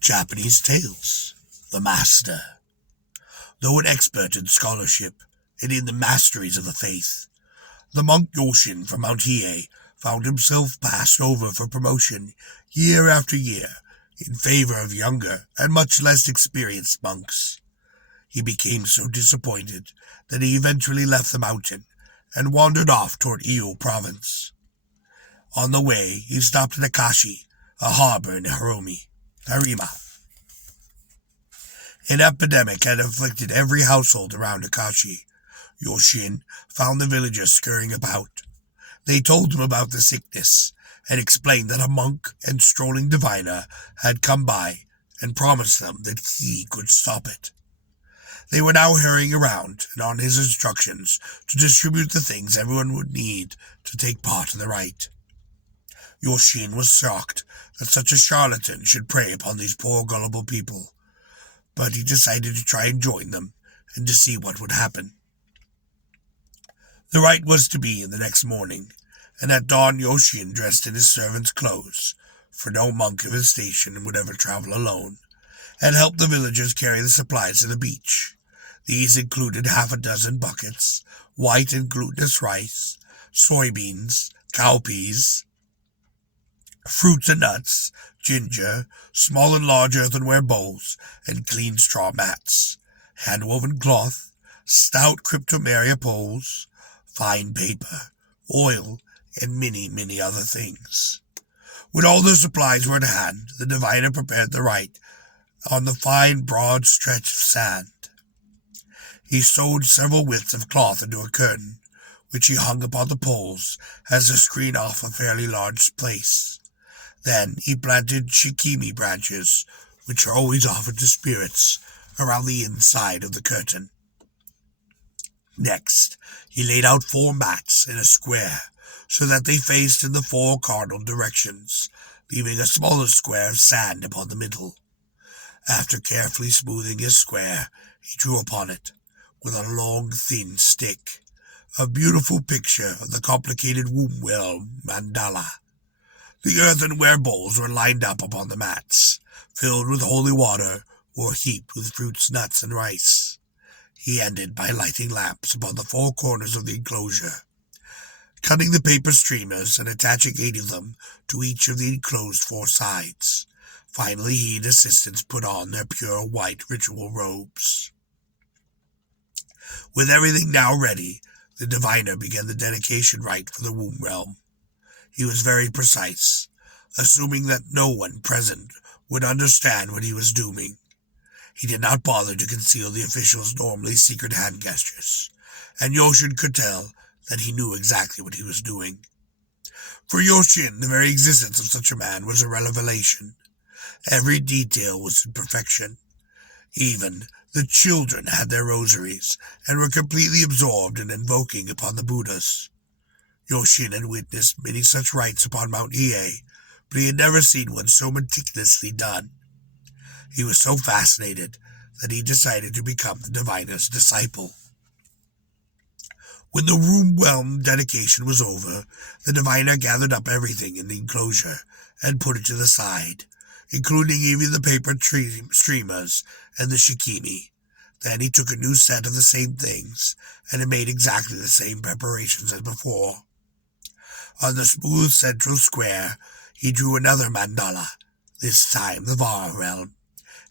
Japanese Tales, The Master. Though an expert in scholarship and in the masteries of the faith, the monk Yoshin from Mount Hiei found himself passed over for promotion year after year in favor of younger and much less experienced monks. He became so disappointed that he eventually left the mountain and wandered off toward Iyo province. On the way, he stopped at Akashi, a harbor in Harima. An epidemic had afflicted every household around Akashi. Yoshin found the villagers scurrying about. They told him about the sickness and explained that a monk and strolling diviner had come by and promised them that he could stop it. They were now hurrying around and on his instructions to distribute the things everyone would need to take part in the rite. Yoshin was shocked that such a charlatan should prey upon these poor gullible people, but he decided to try and join them and to see what would happen. The rite was to be in the next morning, and at dawn Yoshin dressed in his servant's clothes, for no monk of his station would ever travel alone, and helped the villagers carry the supplies to the beach. These included half a dozen buckets, white and glutinous rice, soybeans, cowpeas, fruits and nuts, ginger, small and large earthenware bowls, and clean straw mats, hand-woven cloth, stout cryptomeria poles, fine paper, oil, and many other things. When all the supplies were at hand, the diviner prepared the rite on the fine, broad stretch of sand. He sewed several widths of cloth into a curtain, which he hung upon the poles as to screen off a fairly large place. Then he planted shikimi branches, which are always offered to spirits, around the inside of the curtain. Next, he laid out 4 mats in a square, so that they faced in the 4 cardinal directions, leaving a smaller square of sand upon the middle. After carefully smoothing his square, he drew upon it, with a long, thin stick, a beautiful picture of the complicated womb well mandala. The earthenware bowls were lined up upon the mats, filled with holy water or heaped with fruits, nuts, and rice. He ended by lighting lamps upon the 4 corners of the enclosure, cutting the paper streamers and attaching 8 of them to each of the enclosed 4 sides. Finally, he and assistants put on their pure white ritual robes. With everything now ready, the diviner began the dedication rite for the womb realm. He was very precise, assuming that no one present would understand what he was doing. He did not bother to conceal the official's normally secret hand gestures, and Yoshin could tell that he knew exactly what he was doing. For Yoshin, the very existence of such a man was a revelation. Every detail was in perfection. Even the children had their rosaries and were completely absorbed in invoking upon the Buddhas. Yoshin had witnessed many such rites upon Mount Hiei, but he had never seen one so meticulously done. He was so fascinated that he decided to become the diviner's disciple. When the womb realm dedication was over, the diviner gathered up everything in the enclosure and put it to the side, including even the paper streamers and the shikimi. Then he took a new set of the same things and had made exactly the same preparations as before. On the smooth central square, he drew another mandala, this time the Vara realm,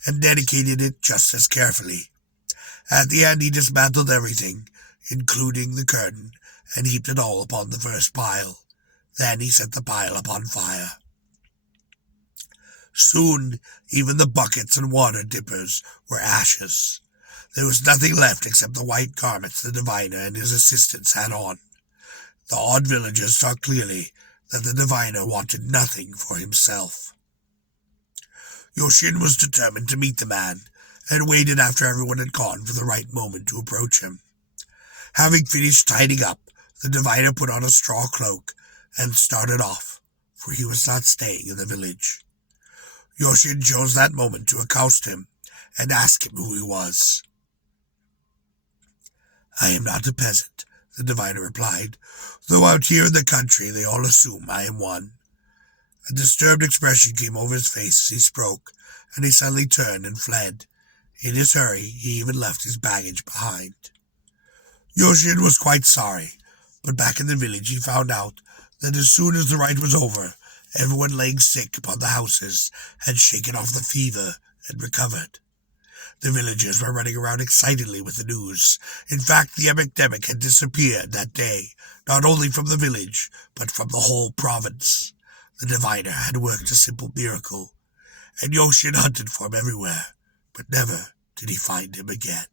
and dedicated it just as carefully. At the end, he dismantled everything, including the curtain, and heaped it all upon the first pile. Then he set the pile upon fire. Soon, even the buckets and water dippers were ashes. There was nothing left except the white garments the diviner and his assistants had on. The odd villagers saw clearly that the diviner wanted nothing for himself. Yoshin was determined to meet the man, and waited after everyone had gone for the right moment to approach him. Having finished tidying up, the diviner put on a straw cloak and started off, for he was not staying in the village. Yoshin chose that moment to accost him and ask him who he was. "I am not a peasant," the diviner replied, "though out here in the country they all assume I am one. A disturbed expression came over his face as he spoke, and he suddenly turned and fled. In his hurry, he even left his baggage behind. Yoshin was quite sorry, but back in the village he found out that as soon as the rite was over, everyone laying sick upon the houses had shaken off the fever and recovered. The villagers were running around excitedly with the news. In fact, the epidemic had disappeared that day, not only from the village, but from the whole province. The diviner had worked a simple miracle, and Yoshin hunted for him everywhere, but never did he find him again.